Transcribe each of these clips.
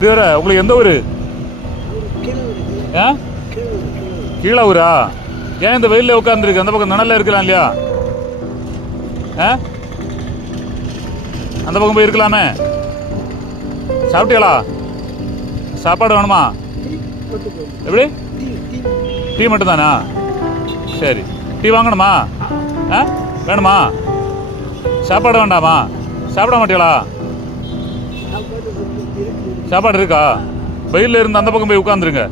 இதுவரை உங்களுக்கு எந்த ஊர்? ஆ? கீழே ஊரா ஏன் இந்த வெயிலில் உட்காந்துருக்கு அந்த பக்கம் நிழலில் இருக்கலாம் இல்லையா? ஆ? அந்த பக்கம் போய் இருக்கலாமே. சாப்பிட்டீங்களா சாப்பாடு வேணுமா? எப்படி? டீ மட்டும்தானா? சரி. டீ வாங்கணுமா? ஆ? வேணுமா? சாப்பாடு வேண்டாமா? சாப்பிட மாட்டீங்களா சாப்பாடு இருக்கா? வெயிலில் இருந்து அந்த பக்கம் போய் உட்காந்துருங்க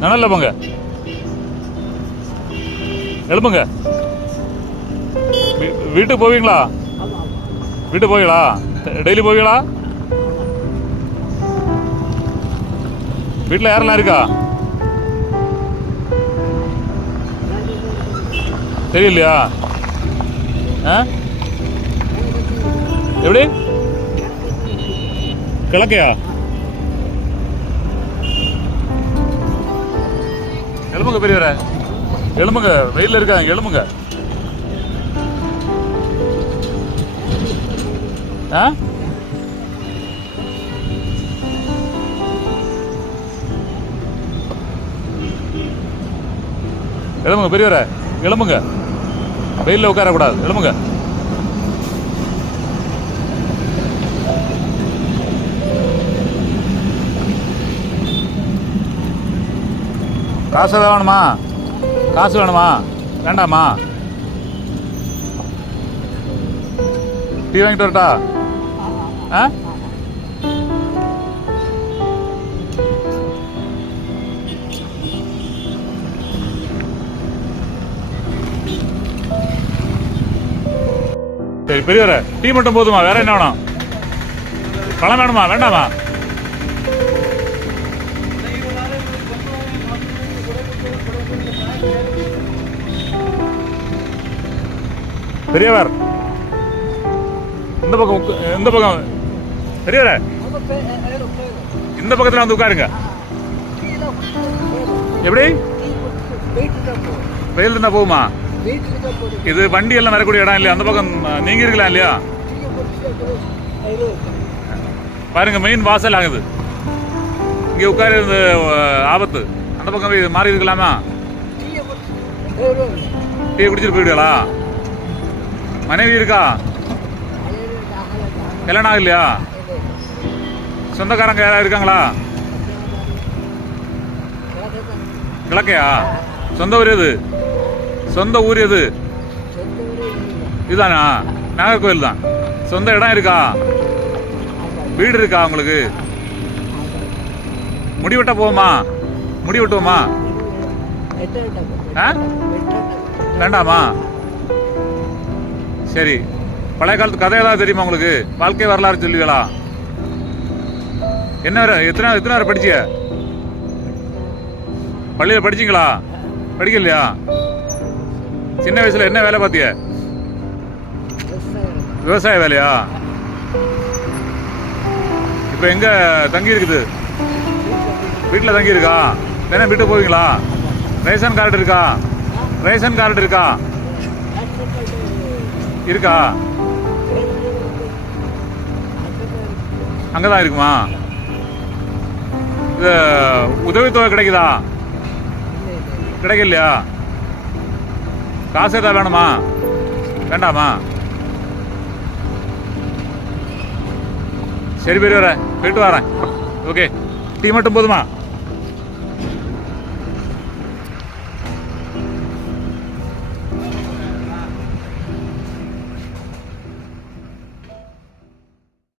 நிழல்ல போங்க. எழுப்புங்க வீ- வீட்டுக்கு போவீங்களா? வீட்டுக்கு போவீங்களா? டெய்லி போவீங்களா? வீட்டில் யாரெல்லாம் இருக்கா? தெரியலையா? ஆ? எப்படி? கிழக்கையா எலும்புங்க பெரியவர. எலும்புங்க வெயில்ல இருக்காங்க எலும்புங்க ஆ? எலும்புங்க பெரியவரே. எலும்புங்க வெயிலில் உட்காரக்கூடாது. எலும்புங்க காசு வேணுமா? காசு வேணுமா? வேண்டாமா? டீ வாங்கிட்டு வரட்டா? ஆ? சரி பெரியவரே டீ மட்டும் போதுமா? வேற என்ன வேணும்? பழம் வேணுமா? வேண்டாமா? பெரியவர். இந்த பக்கம் இந்த பக்கம். பெரியவர். இந்த பக்கத்துல வந்து உட்காருங்க. எப்படி? வெயில் இருந்தா போகுமா? இது வண்டி எல்லாம் வரக்கூடிய இடம் இல்லையா? அந்த பக்கம் நீங்க இருக்கலாம் இல்லையா? பாருங்க மெயின் வாசல் ஆகுது. இங்க உட்காரு ஆபத்து. அந்த பக்கம் போய் மாறி இருக்கலாமா? டீ குடிச்சிட்டு போயிடுங்களா மனைவி இருக்கா? கல்யாணம் ஆகலையா? சொந்தக்காரங்க யாராவது இருக்காங்களா? கிழக்கையா? சொந்த ஊர் எது? சொந்த ஊர் எது? இதுதானா? நாகர்கோவில் தான். சொந்த இடம் இருக்கா? வீடு இருக்கா உங்களுக்கு? முடி வெட்ட போவோமா? முடி வெட்டுவோமா ஆ? வேண்டாமா? சரி பழைய காலத்து கதை ஏதாவது தெரியுமா உங்களுக்கு? வாழ்க்கை வரலாறு சொல்லுவீங்களா? என்ன வர எத்தனை எத்தனை வரை படிச்சிய பள்ளியில் படிச்சீங்களா? படிக்கலையா? சின்ன வயசுல என்ன வேலை பார்த்திய விவசாய வேலையா? இப்போ எங்க தங்கி இருக்குது? வீட்டில் தங்கி இருக்கா? தினம் வீட்டுக்கு போவீங்களா? ரேஷன் கார்டு இருக்கா? ரேஷன் கார்டு இருக்கா? இருக்கா? அங்கதான் இருக்குமா? இது உதவித்தொகை கிடைக்குதா? கிடைக்கலையா? காசு ஏதாவது வேணுமா? வேண்டாமா? சரி பெரியவரே போயிட்டு வரேன். ஓகே. டீ மட்டும் போதுமா?